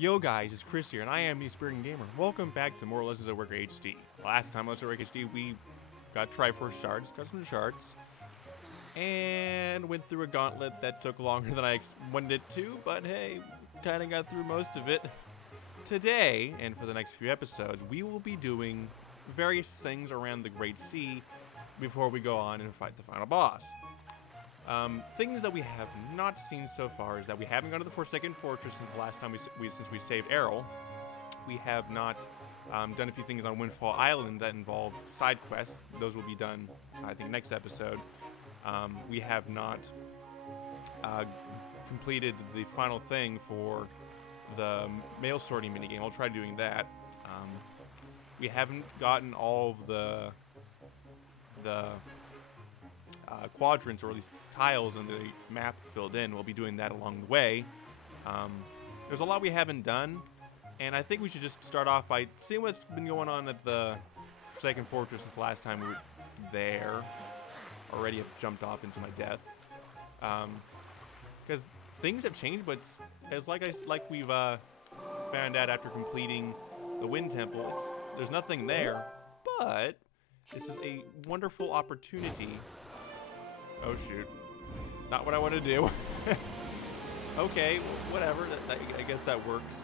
Yo guys, it's Chris here, and I am the Aspiring Gamer. Welcome back to more Legends of Work HD. Last time Legends of Work HD, we got Triforce shards, got some shards, and went through a gauntlet that took longer than I wanted it to, but hey, kind of got through most of it. Today, and for the next few episodes, we will be doing various things around the Great Sea before we go on and fight the final boss. Things that we have not seen so far is that we haven't gone to the Forsaken Fortress since the last time since we saved Errol. We have not done a few things on Windfall Island that involve side quests. Those will be done, I think, next episode. We have not completed the final thing for the mail sorting minigame. I'll try doing that. We haven't gotten all of the quadrants, or at least tiles in the map filled in. We'll be doing that along the way. There's a lot we haven't done, and I think we should just start off by seeing what's been going on at the Forsaken Fortress since the last time we were there. Already have jumped off into my death. Because things have changed, but as like we've found out after completing the Wind Temple, there's nothing there, but this is a wonderful opportunity. Oh shoot. Not what I want to do. Okay, whatever. I guess that works.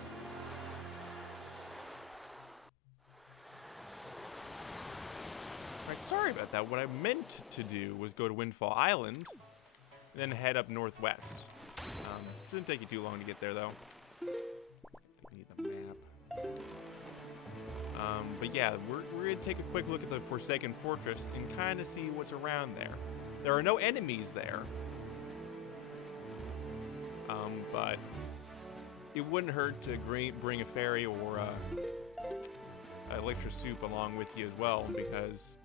Alright, sorry about that. What I meant to do was go to Windfall Island, and then head up northwest. Shouldn't take you too long to get there, though. We need the map. But yeah, we're going to take a quick look at the Forsaken Fortress and kind of see what's around there. There are no enemies there. But it wouldn't hurt to bring a fairy or a electric soup along with you as well, because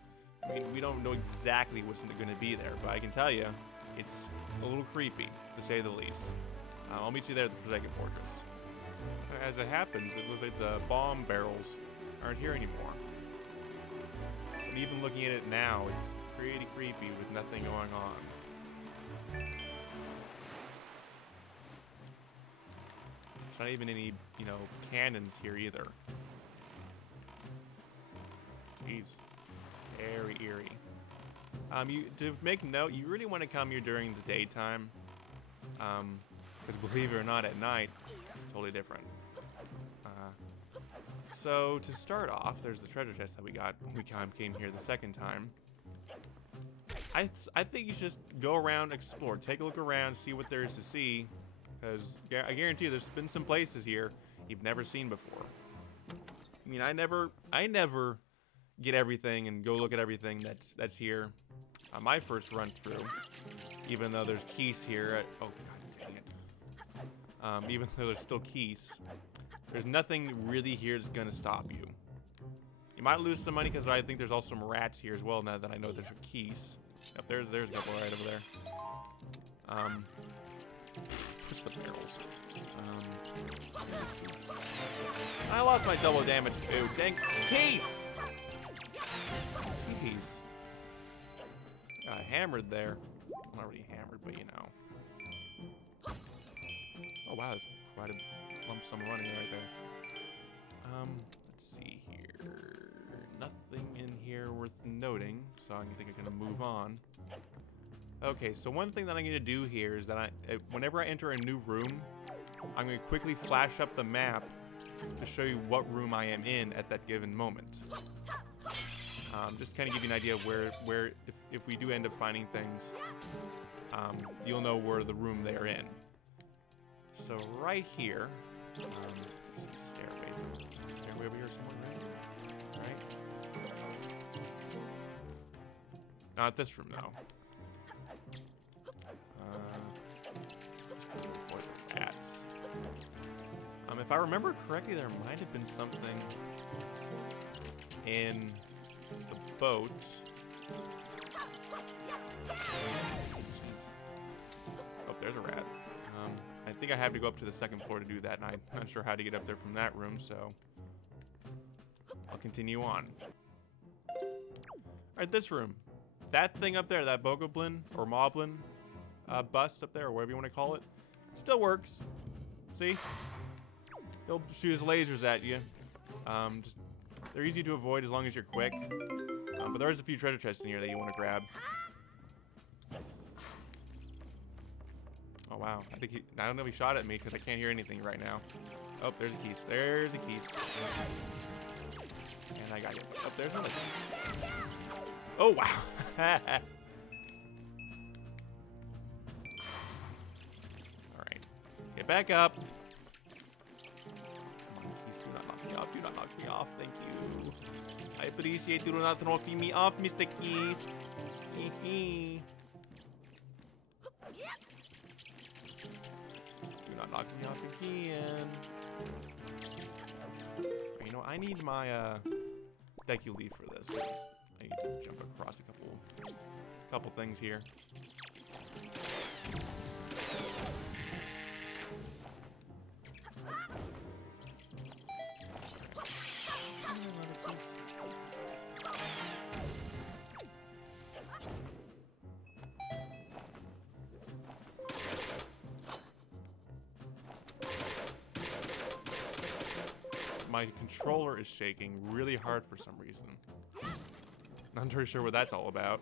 I mean, we don't know exactly what's going to be there, but I can tell you it's a little creepy, to say the least. I'll meet you there at the Forsaken Fortress. As it happens, it looks like the bomb barrels aren't here anymore. And even looking at it now, it's pretty creepy with nothing going on. There's not even any, you know, cannons here either. Jeez. Very eerie. To make note, you really want to come here during the daytime. Because believe it or not, at night, it's totally different. So to start off, there's the treasure chest that we got when we came here the second time. I think you should just go around, explore, take a look around, see what there is to see, because I guarantee you there's been some places here you've never seen before. I mean, I never get everything and go look at everything that's here on my first run through, even though there's keys here. Oh god dang it! Even though there's still keys, there's nothing really here that's gonna stop you. You might lose some money because I think there's also some rats here as well. Now that I know there's keys. Yep, there's a couple right over there. Push the barrels. I lost my double damage. Ooh, dang keys! Jeez. Got hammered there. I'm not really hammered, but you know. Oh wow, there's quite a lump sum of money right there. Let's see here. Nothing in here worth noting, so I think I'm gonna move on. Okay, so one thing that I'm gonna do here is that whenever I enter a new room, I'm gonna quickly flash up the map to show you what room I am in at that given moment. Just to kind of give you an idea of where if we do end up finding things, you'll know where the room they're in. So right here, there's some stairways. Stairway over here somewhere, right? Not this room though. Avoid the rats. If I remember correctly, there might have been something in the boat. Oh, there's a rat. I think I have to go up to the second floor to do that, and I'm not sure how to get up there from that room, so I'll continue on. Alright, this room. That thing up there, that Bogoblin, or Moblin bust up there, or whatever you want to call it, still works. See? He'll shoot his lasers at you. They're easy to avoid as long as you're quick. But there is a few treasure chests in here that you want to grab. Oh wow, I don't know if he shot at me because I can't hear anything right now. Oh, there's a keys. There's a keys. And I got you. Oh, there's another key. Oh wow. Alright. Get back up. Come on, please do not knock me off. Do not knock me off. Thank you. I appreciate you not knocking me off, Mr. Keith. Do not knock me off again. You know, I need my deku leaf for this. I need to jump across a couple things here. My controller is shaking really hard for some reason. Not entirely sure what that's all about.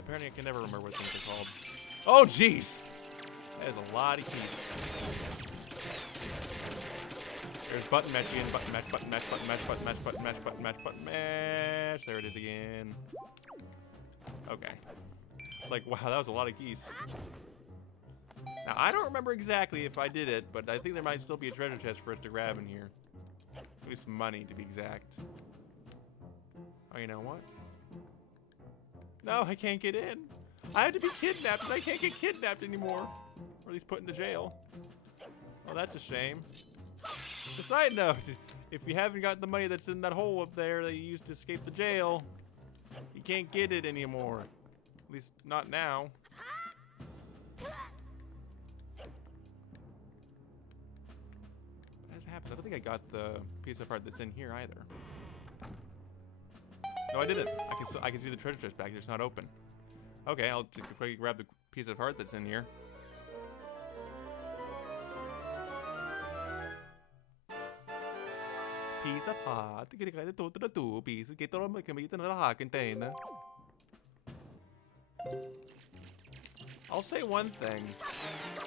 Apparently I can never remember what things are called. Oh jeez! That is a lot of keys. There's button match again, button match, button match, button match, button match, button match, button match, button match. There it is again. Okay. It's like, wow, that was a lot of keys. Now, I don't remember exactly if I did it, but I think there might still be a treasure chest for us to grab in here. At least money, to be exact. Oh, you know what? No, I can't get in. I had to be kidnapped, and I can't get kidnapped anymore. Or at least put into jail. Well, that's a shame. Just a side note, if you haven't got the money that's in that hole up there that you used to escape the jail, you can't get it anymore. At least not now. I don't think I got the piece of art that's in here either. No, I didn't. I can see the treasure chest back there. It's not open. Okay, I'll just quickly grab the piece of art that's in here. Piece of heart. I'll say one thing.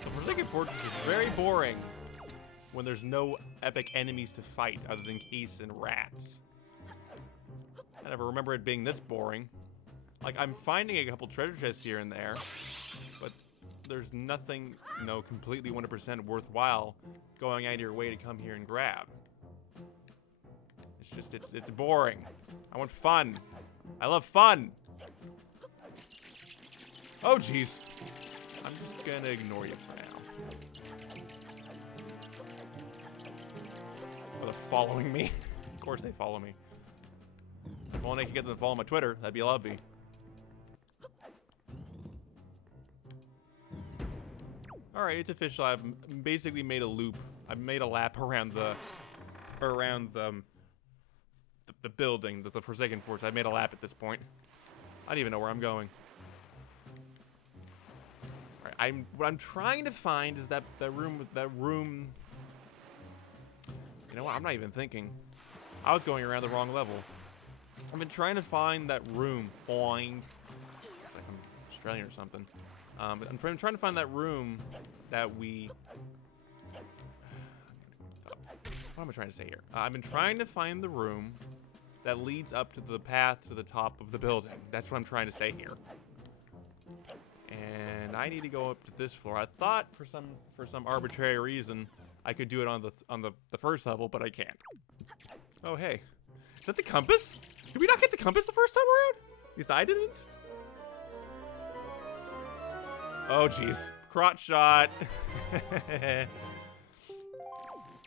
The Forsaken Fortress is very boring when there's no epic enemies to fight other than geese and rats. I never remember it being this boring. Like, I'm finding a couple treasure chests here and there, but there's nothing, you know, completely 100% worthwhile going out of your way to come here and grab. It's just, it's boring. I want fun. I love fun. Oh, jeez. I'm just gonna ignore you for now. Oh, they're following me. Of course they follow me. If only I could get them to follow my Twitter, that'd be lovely. Alright, it's official. I've basically made a loop. I've made a lap around the building, the Forsaken Fortress. I've made a lap at this point. I don't even know where I'm going. Alright, what I'm trying to find is that room. You know what? I'm not even thinking. I was going around the wrong level. I've been trying to find that room. Boing. Like I'm Australian or something. I'm trying to find that room that we... What am I trying to say here? I've been trying to find the room that leads up to the path to the top of the building. That's what I'm trying to say here. And I need to go up to this floor. I thought for some arbitrary reason I could do it on the first level, but I can't. Oh hey, is that the compass? Did we not get the compass the first time around? At least I didn't. Oh jeez, crotch shot.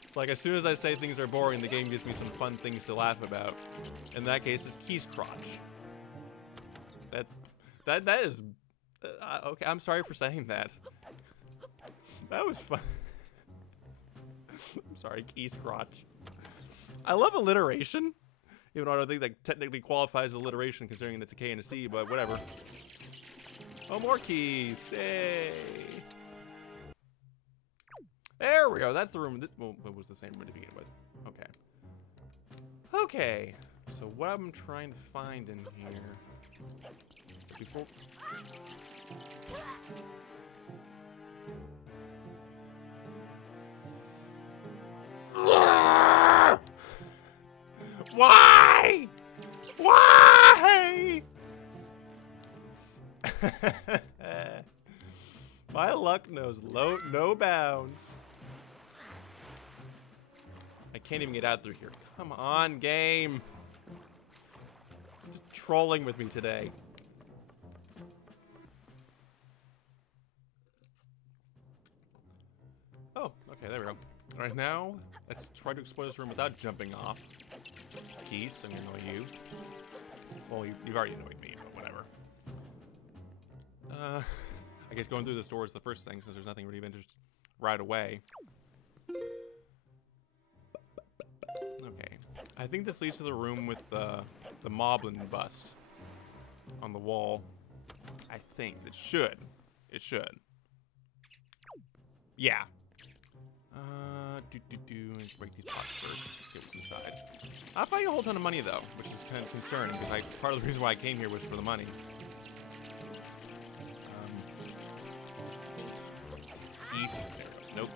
It's like as soon as I say things are boring, the game gives me some fun things to laugh about. In that case, it's Keys crotch. That is okay. I'm sorry for saying that. That was fun. I'm sorry, Keys crotch. I love alliteration, even though I don't think that technically qualifies as alliteration considering it's a K and a C, but whatever. Oh, more keys. Hey. There we go. That's the room. Well, it was the same room to begin with. Okay. Okay. So what I'm trying to find in here. Before. Why? Why? My luck knows no bounds. I can't even get out through here. Come on, game. Just trolling with me today. Oh, okay, there we go. All right, now let's try to explore this room without jumping off. Keys, I'm gonna annoy you. Well, you've already annoyed me, but whatever. I guess going through this door is the first thing, since there's nothing really of interest right away. Okay, I think this leads to the room with the Moblin bust on the wall. I think it should. It should. Yeah. Let's break these pots first. Get what's inside. I'll find a whole ton of money though, which is kind of concerning because part of the reason why I came here was for the money. Nope.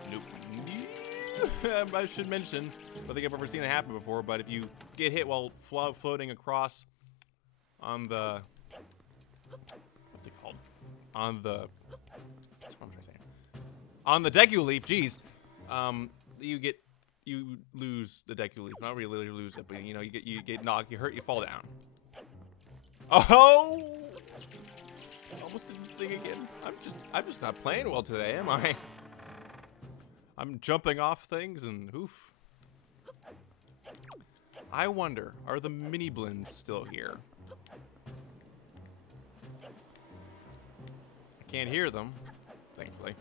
I should mention, I don't think I've ever seen it happen before, but if you get hit while floating across on the, what's it called? On the, what am I saying? On the deku leaf, geez. You lose the deku leaf. Not really lose it, but you know, you get knocked, you hurt, you fall down. Oh! Almost did the thing again. I'm just not playing well today, am I? I'm jumping off things and oof. I wonder, are the mini blins still here? I can't hear them, thankfully.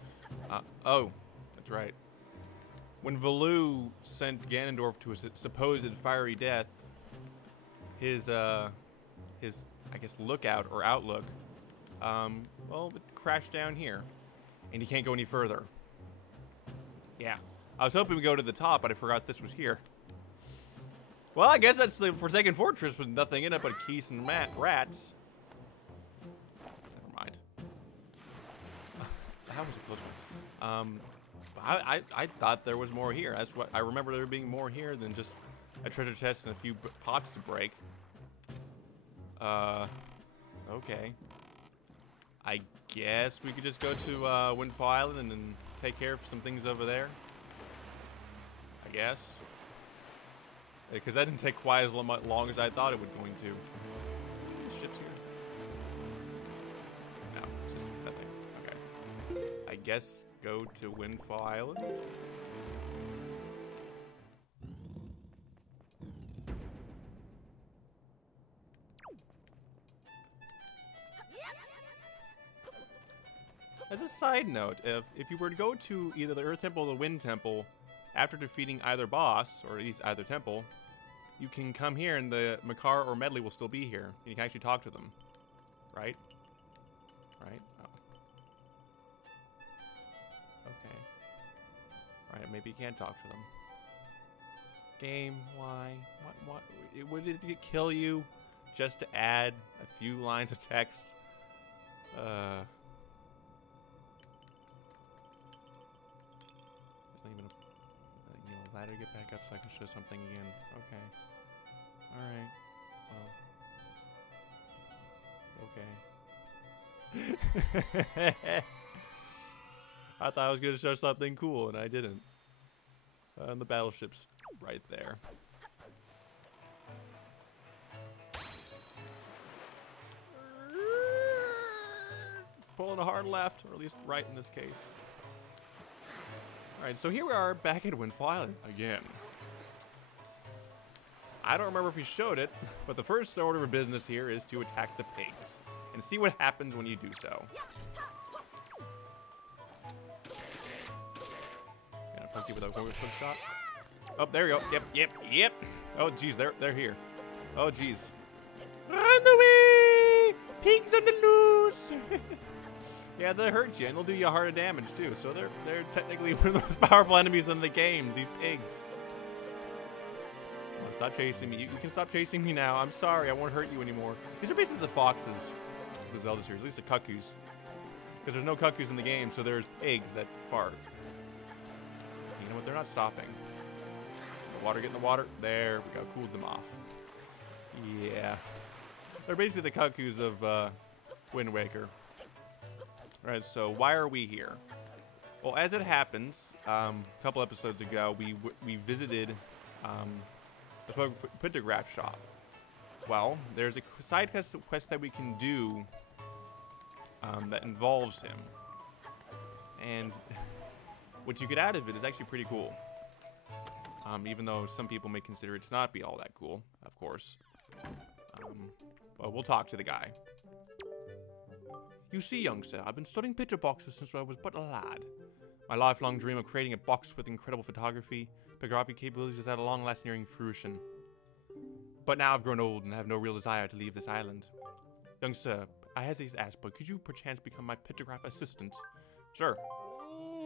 Oh, that's right. When Valoo sent Ganondorf to a supposed fiery death, his I guess lookout or outlook, well, it crashed down here, and he can't go any further. Yeah, I was hoping we'd go to the top, but I forgot this was here. Well, I guess that's the Forsaken Fortress with nothing in it but keys and rats. Never mind. That was a close one. I thought there was more here. That's what I remember, there being more here than just a treasure chest and a few pots to break. Okay. I guess we could just go to Windfall Island and then take care of some things over there. I guess. Because that didn't take quite as long as I thought it would going to. This ship's here. No, it's just nothing. Okay. I guess go to Windfall Island. As a side note, if you were to go to either the Earth Temple or the Wind Temple after defeating either boss, or at least either temple, you can come here and the Makar or Medley will still be here. And you can actually talk to them. Right? Right? Oh. Okay. Right, maybe you can't talk to them. Game, why? What? Would it kill you just to add a few lines of text? Ladder to get back up so I can show something again. Okay. Alright. Well. Okay. I thought I was going to show something cool, and I didn't. And the battleship's right there. Pulling a hard left, or at least right in this case. Alright, so here we are back at Windfall Island again. I don't remember if we showed it, but the first order of business here is to attack the pigs and see what happens when you do so. Gonna poke you with a quick shot. Oh, there you go. Yep. Oh, geez, they're here. Oh, geez. Run away! Pigs on the loose! Yeah, they hurt you, and they'll do you a heart of damage, too. So they're technically one of the most powerful enemies in the games, these pigs. Oh, stop chasing me. You can stop chasing me now. I'm sorry, I won't hurt you anymore. These are basically the foxes of the Zelda series, at least the cuckoos. Because there's no cuckoos in the game, so there's pigs that fart. You know what? They're not stopping. The water, get in the water. There we go. Cooled them off. Yeah. They're basically the cuckoos of Wind Waker. Alright, so why are we here? Well, as it happens, a couple episodes ago, we visited the Pictograph shop. Well, there's a side quest that we can do that involves him. And what you get out of it is actually pretty cool. Even though some people may consider it to not be all that cool, of course. But we'll talk to the guy. You see, young sir, I've been studying picture boxes since I was but a lad. My lifelong dream of creating a box with incredible photography capabilities has had a long last nearing fruition. But now I've grown old and have no real desire to leave this island. Young sir, I hesitate to ask, but could you perchance become my pictograph assistant? Sure.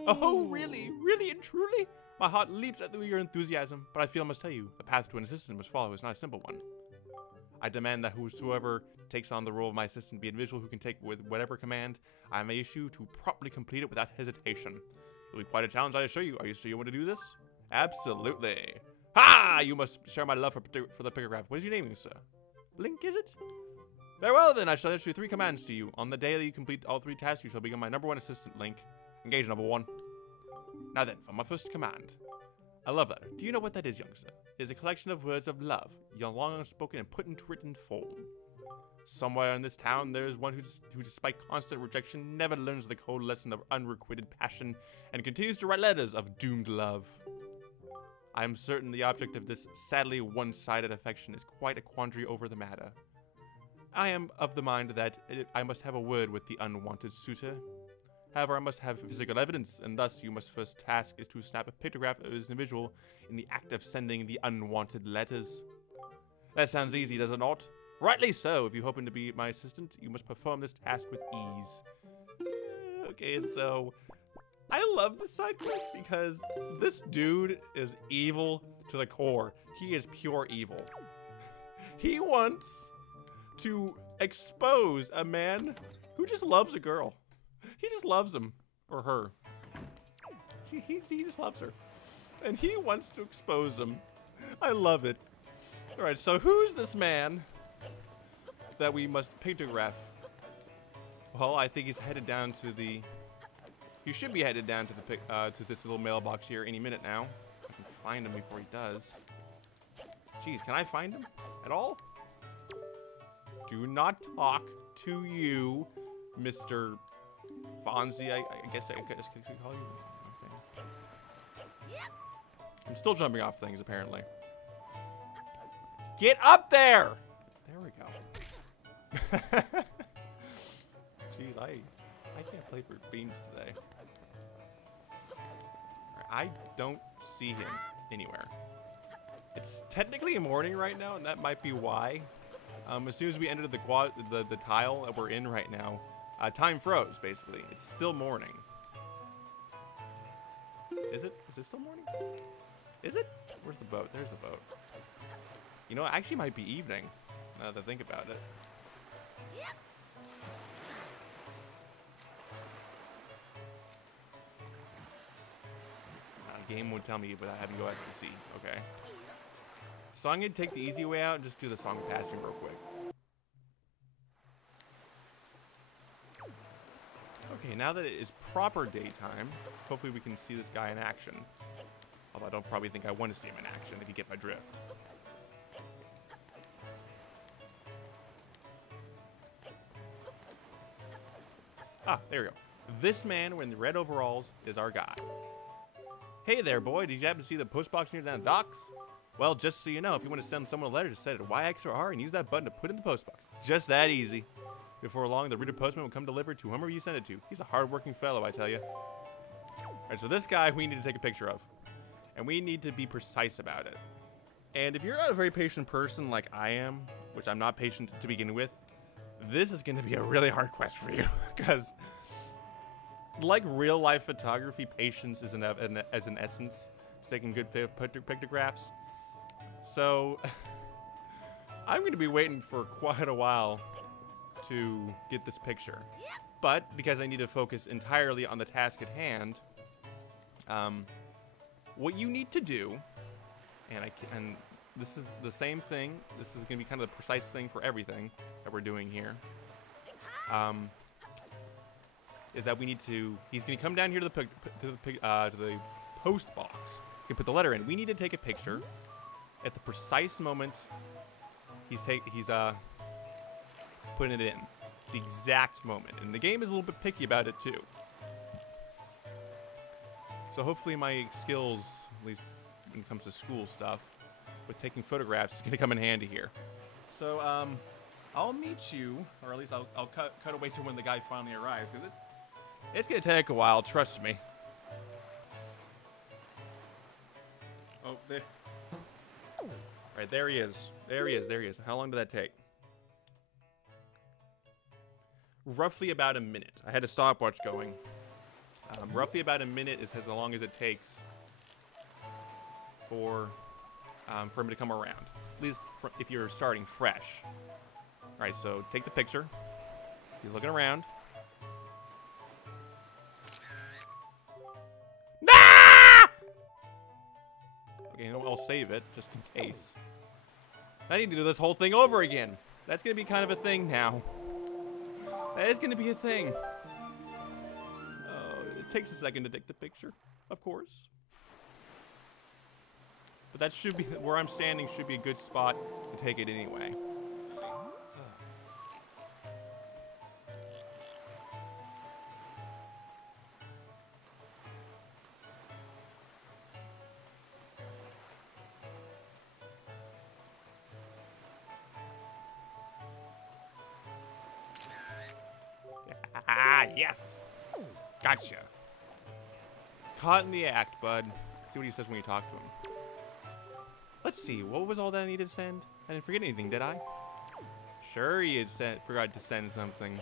Oh, really? Really and truly? My heart leaps at your enthusiasm, but I feel I must tell you, the path to an assistant must follow is not a simple one. I demand that whosoever takes on the role of my assistant be an individual who can take with whatever command I may issue to properly complete it without hesitation. It'll be quite a challenge, I assure you. Are you sure you want to do this? Absolutely. Ha! You must share my love for the pictograph. What is your name, sir? Link, is it? Very well, then. I shall issue 3 commands to you. On the day that you complete all 3 tasks, you shall become my #1 assistant, Link. Engage #1. Now then, for my first command. A love letter. Do you know what that is, young sir? It is a collection of words of love, long unspoken and put into written form. Somewhere in this town, there is one who, despite constant rejection, never learns the cold lesson of unrequited passion and continues to write letters of doomed love. I am certain the object of this sadly one-sided affection is quite a quandary over the matter. I am of the mind that I must have a word with the unwanted suitor. However, I must have physical evidence, and thus your first task is to snap a pictograph of this individual in the act of sending the unwanted letters. That sounds easy, does it not? Rightly so. If you happen to be my assistant, you must perform this task with ease. Okay, and so I love this side quest because this dude is evil to the core. He is pure evil. He wants to expose a man who just loves a girl. He just loves him or her. He just loves her. And he wants to expose him. I love it. All right, so who's this man that we must pictograph? Well, I think he's headed down to the... He should be headed down to the to this little mailbox here any minute now. I can find him before he does. Jeez, can I find him at all? Do not talk to you, Mr. Fonzie. I guess I could call you. Okay. I'm still jumping off things, apparently. Get up there! There we go. Jeez, I can't play for beans today. I don't see him anywhere. It's technically morning right now, and that might be why. As soon as we entered the tile that we're in right now, time froze, basically. It's still morning. Is it? Is it still morning? Is it? Where's the boat? There's the boat. You know, it actually might be evening, now that I think about it. The game won't tell me without having to go out to the sea. Okay. So I'm going to take the easy way out and just do the Song of Passing real quick. Okay, now that it is proper daytime, hopefully we can see this guy in action. Although I don't probably think I want to see him in action, if you get my drift. Ah, there we go. This man in the red overalls is our guy. Hey there, boy. Did you happen to see the postbox near down the docks? Well, just so you know, if you want to send someone a letter, just set it Y, X, or R and use that button to put in the postbox. Just that easy. Before long, the reader postman will come deliver to whomever you send it to. He's a hard-working fellow, I tell you. Alright, so this guy we need to take a picture of. And we need to be precise about it. And if you're not a very patient person like I am, which I'm not patient to begin with, this is going to be a really hard quest for you. Because like real life photography, patience is an essence to taking good pictographs. So I'm going to be waiting for quite a while to get this picture. But because I need to focus entirely on the task at hand, what you need to do, and this is the same thing. This is going to be kind of the precise thing for everything that we're doing here. Is that we need to? He's going to come down here to the post box. You can put the letter in. We need to take a picture at the precise moment he's putting it in. The exact moment, and the game is a little bit picky about it too. So hopefully my skills, at least when it comes to school stuff, with taking photographs, is going to come in handy here. So I'll meet you, or at least I'll cut away to when the guy finally arrives, because it's going to take a while. Trust me. Oh, there. Right, there he is. There he is. There he is. How long did that take? Roughly about a minute. I had a stopwatch going. Roughly about a minute is as long as it takes for him to come around. At least if you're starting fresh. All right, so take the picture. He's looking around. Nah! Okay, you know what? I'll save it just in case. I need to do this whole thing over again. That's gonna be kind of a thing now. That is gonna be a thing. It takes a second to take the picture, of course. But that should be, where I'm standing should be a good spot to take it anyway. Ah, yes! Gotcha. Caught in the act, bud. See what he says when you talk to him. Let's see, what was all that I needed to send? I didn't forget anything, did I? Sure, he had forgot to send something.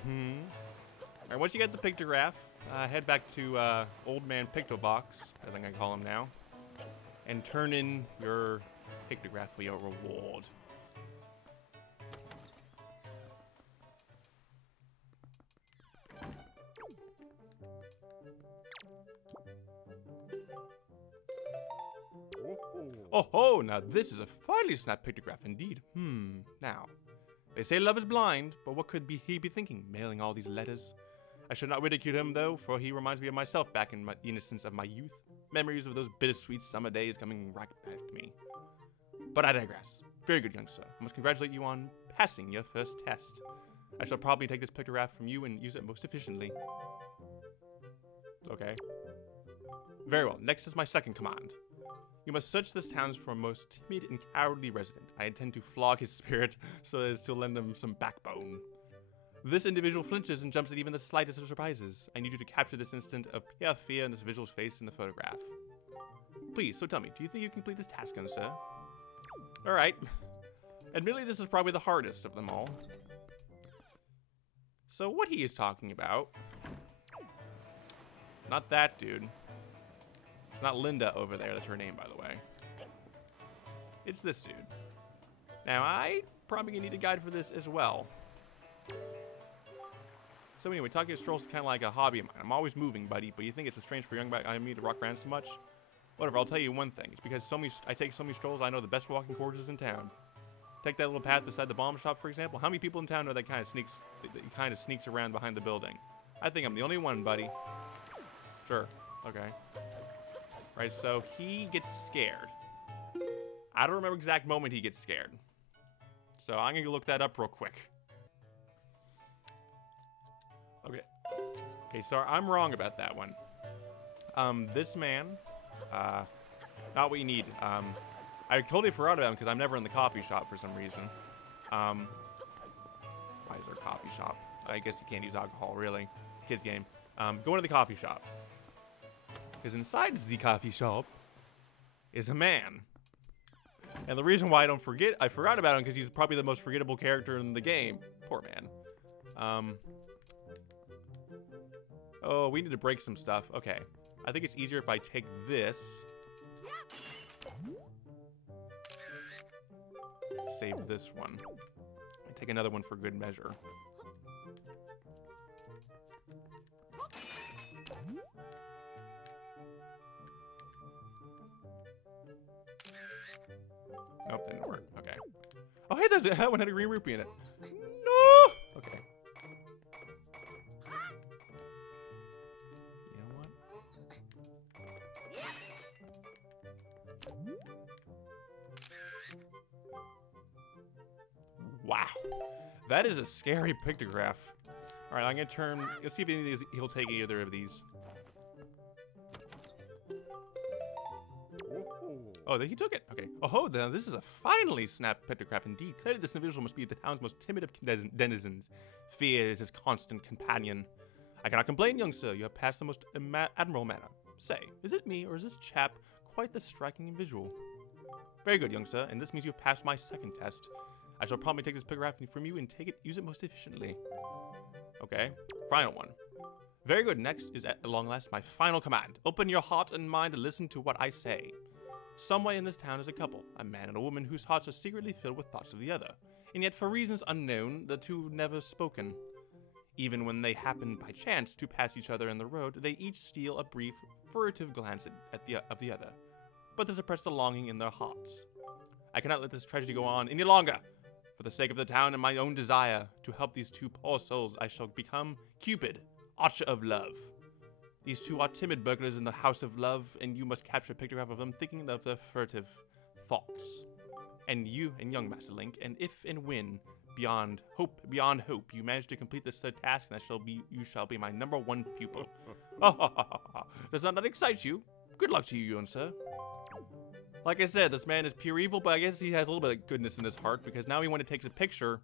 Alright, once you get the pictograph, head back to Old Man Pictobox, I think I call him now, and turn in your pictograph for your reward. Oh ho, now this is a finely snapped pictograph indeed. Now, they say love is blind, but what could he be thinking, mailing all these letters? I should not ridicule him though, for he reminds me of myself back in the innocence of my youth. Memories of those bittersweet summer days coming right back to me. But I digress. Very good, young sir. I must congratulate you on passing your first test. I shall probably take this pictograph from you and use it most efficiently. Okay. Very well, next is my second command. You must search this town for a most timid and cowardly resident. I intend to flog his spirit so as to lend him some backbone. This individual flinches and jumps at even the slightest of surprises. I need you to capture this instant of pure fear in this visual's face in the photograph. Please, so tell me, do you think you can complete this task, young sir? Alright. Admittedly, this is probably the hardest of them all. So what he is talking about... It's not that dude. It's not Linda over there, that's her name, by the way. It's this dude. Now, I probably gonna need a guide for this as well. So anyway, talking to strolls is kind of like a hobby of mine. I'm always moving, buddy, but you think it's strange for a young guy I need to rock around so much? Whatever, I'll tell you one thing. It's because I take so many strolls, I know the best walking courses in town. Take that little path beside the bomb shop, for example. How many people in town know that kind of sneaks around behind the building? I think I'm the only one, buddy. Sure. Okay. Right, so he gets scared. I don't remember exact moment he gets scared. So I'm gonna look that up real quick. Okay. Okay, so I'm wrong about that one. This man, not what you need. I totally forgot about him because I'm never in the coffee shop for some reason. Why is there a coffee shop? I guess you can't use alcohol, really. Kids game. Go into the coffee shop. Because inside the coffee shop is a man. And the reason why I forgot about him because he's probably the most forgettable character in the game. Poor man. Oh, we need to break some stuff. Okay. I think it's easier if I take this. Save this one. And take another one for good measure. Nope, didn't work. Okay. Oh, hey, there's that one had a green rupee in it. No! Okay. You know what? Wow. That is a scary pictograph. Alright, I'm gonna turn... Let's see if any of these, he'll take either of these. Oh, he took it. Okay. Oh, then this is a finely snapped pictograph indeed. Clearly, this individual must be the town's most timid of denizens. Fear is his constant companion. I cannot complain, young sir. You have passed the most admirable manner. Say, is it me, or is this chap quite the striking individual? Very good, young sir, and this means you have passed my second test. I shall promptly take this pictograph from you and use it most efficiently. Okay. Final one. Very good. Next is, at long last, my final command. Open your heart and mind and listen to what I say. Somewhere in this town is a couple, a man and a woman whose hearts are secretly filled with thoughts of the other, and yet for reasons unknown, the two have never spoken. Even when they happen by chance to pass each other in the road, they each steal a brief, furtive glance at the other, but there's a suppressed longing in their hearts. I cannot let this tragedy go on any longer. For the sake of the town and my own desire to help these two poor souls, I shall become Cupid, Archer of Love. These two are timid burglars in the house of love, and you must capture a pictograph of them thinking of their furtive thoughts. And you and young Master Link, and if and when, beyond hope, you manage to complete this task, then you shall be my #1 pupil. Does that not excite you? Good luck to you, young sir. Like I said, this man is pure evil, but I guess he has a little bit of goodness in his heart, because now when he takes a picture,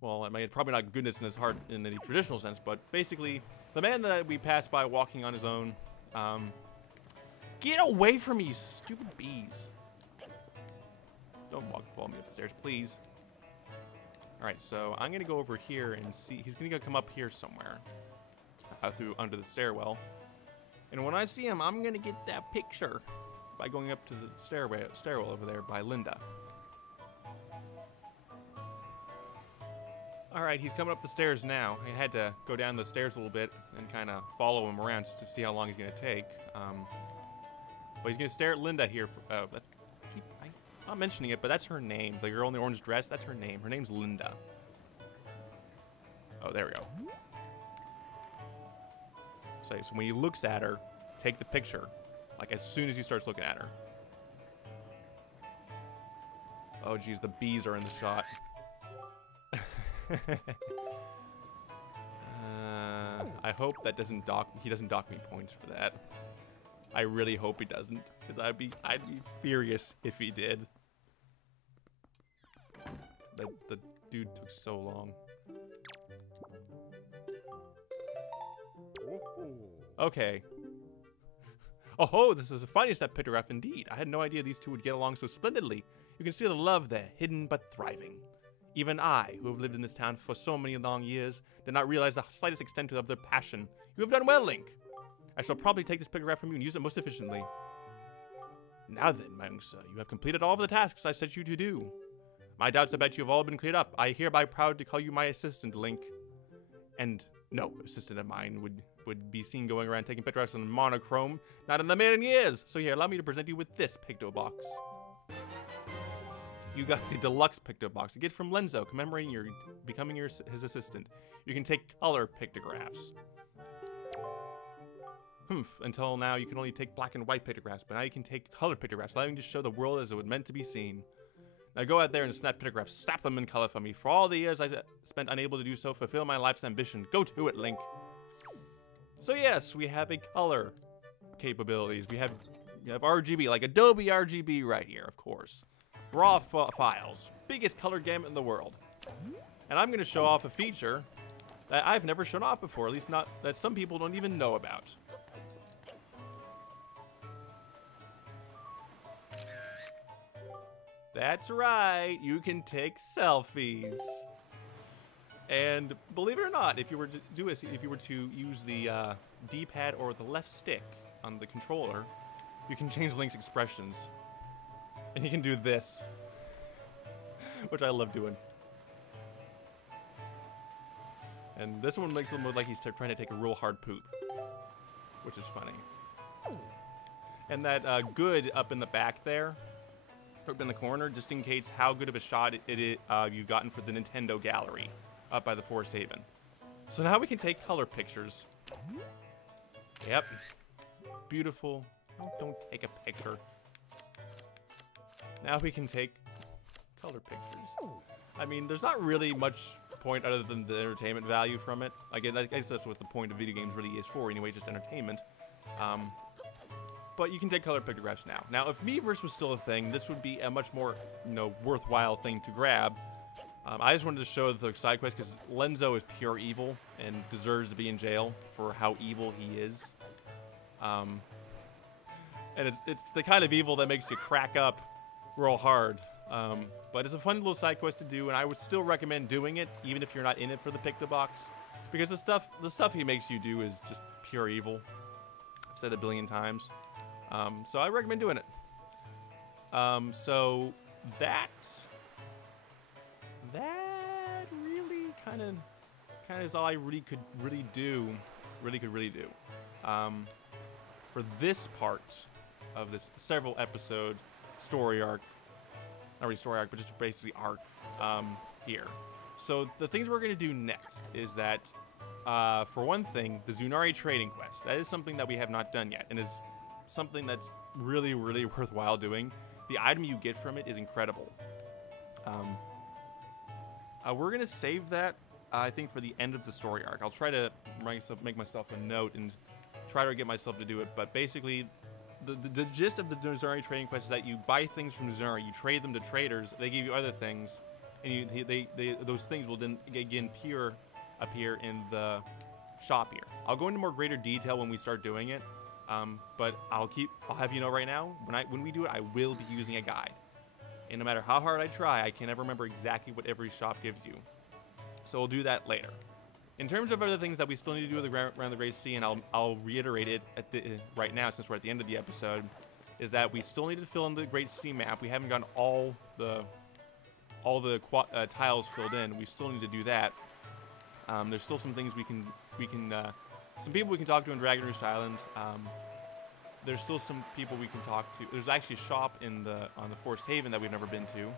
well, I mean, it's probably not goodness in his heart in any traditional sense, but basically, the man that we passed by walking on his own, get away from me, you stupid bees. Don't follow me up the stairs, please. Alright, so I'm gonna go over here and see, he's gonna come up here somewhere, under the stairwell. And when I see him, I'm gonna get that picture by going up to the stairwell over there by Linda. Alright, he's coming up the stairs now. I had to go down the stairs a little bit and kind of follow him around just to see how long he's going to take. But he's going to stare at Linda here. I'm not mentioning it, but that's her name. The girl in the orange dress, that's her name. Her name's Linda. Oh, there we go. So when he looks at her, take the picture. Like as soon as he starts looking at her. Oh, geez, the bees are in the shot. I hope that he doesn't dock me points for that. I really hope he doesn't, because I'd be furious if he did. The dude took so long. Okay. Oh, this is a funny step pictograph indeed. I had no idea these two would get along so splendidly. You can see the love there, hidden but thriving. Even I, who have lived in this town for so many long years, did not realize the slightest extent of their passion. You have done well, Link. I shall probably take this pictograph from you and use it most efficiently. Now then, my young sir, you have completed all of the tasks I set you to do. My doubts about you have all been cleared up. I hereby proud to call you my assistant, Link. And no assistant of mine would be seen going around taking pictures in monochrome, not in a million years. So here, allow me to present you with this picto box. You got the deluxe picto box. It gets from Lenzo, commemorating your becoming his assistant. You can take color pictographs. Until now, you can only take black and white pictographs, but now you can take color pictographs, allowing you to show the world as it was meant to be seen. Now go out there and snap pictographs. Snap them in color for me. For all the years I spent unable to do so, fulfill my life's ambition. Go to it, Link. So yes, we have a color capabilities. We have RGB, like Adobe RGB right here, of course. Raw files. Biggest color gamut in the world. And I'm going to show off a feature that I've never shown off before, at least not that some people don't even know about. That's right, you can take selfies. And believe it or not, if you were to if you were to use the D-pad or the left stick on the controller, you can change Link's expressions, and he can do this, which I love doing. And this one makes him look like he's trying to take a real hard poop, which is funny. And that good up in the back there, up in the corner, just indicates how good of a shot you've gotten for the Nintendo gallery up by the Forest Haven. So now we can take color pictures. Yep. Beautiful. Oh, don't take a picture. Now we can take color pictures. I mean, there's not really much point other than the entertainment value from it. Again, I guess that's what the point of video games really is for anyway, just entertainment. But you can take color pictographs now. Now, if Miiverse was still a thing, this would be a much more, worthwhile thing to grab. I just wanted to show the side quest because Lenzo is pure evil and deserves to be in jail for how evil he is. And it's the kind of evil that makes you crack up real hard. But it's a fun little side quest to do, and I would still recommend doing it, even if you're not in it for the pick the box, because the stuff he makes you do is just pure evil. I've said it a billion times. So I recommend doing it. So that really kind of is all I could really do. For this part of this several episode story arc, not really story arc, but just basically arc here. So the things we're going to do next is that, for one thing, the Zunari trading quest. That is something that we have not done yet, and is something that's really, really worthwhile doing. The item you get from it is incredible. We're going to save that, I think, for the end of the story arc. I'll try to make myself a note and try to get myself to do it, but basically, the gist of the Zunari trading quest is that you buy things from Zunari, you trade them to traders, they give you other things, and those things will then again appear in the shop here. I'll go into more greater detail when we start doing it, but I'll have you know right now, when we do it, I will be using a guide. And no matter how hard I try, I can never remember exactly what every shop gives you. So we'll do that later. In terms of other things that we still need to do around the Great Sea, and I'll reiterate it right now since we're at the end of the episode, is that we still need to fill in the Great Sea map. We haven't gotten all the tiles filled in. We still need to do that. There's still some things some people we can talk to in Dragon Roost Island. There's still some people we can talk to. There's actually a shop on the Forest Haven that we've never been to.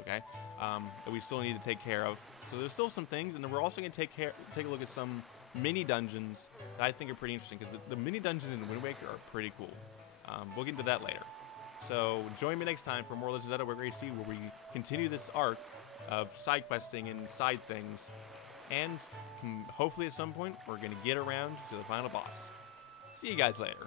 Okay, that we still need to take care of. So there's still some things, and then we're also going to take a look at some mini dungeons that I think are pretty interesting, because the mini dungeons in Wind Waker are pretty cool. We'll get into that later. So join me next time for more Legends of Zelda Worker HD, where we continue this arc of side questing and side things, and hopefully at some point we're going to get around to the final boss. See you guys later.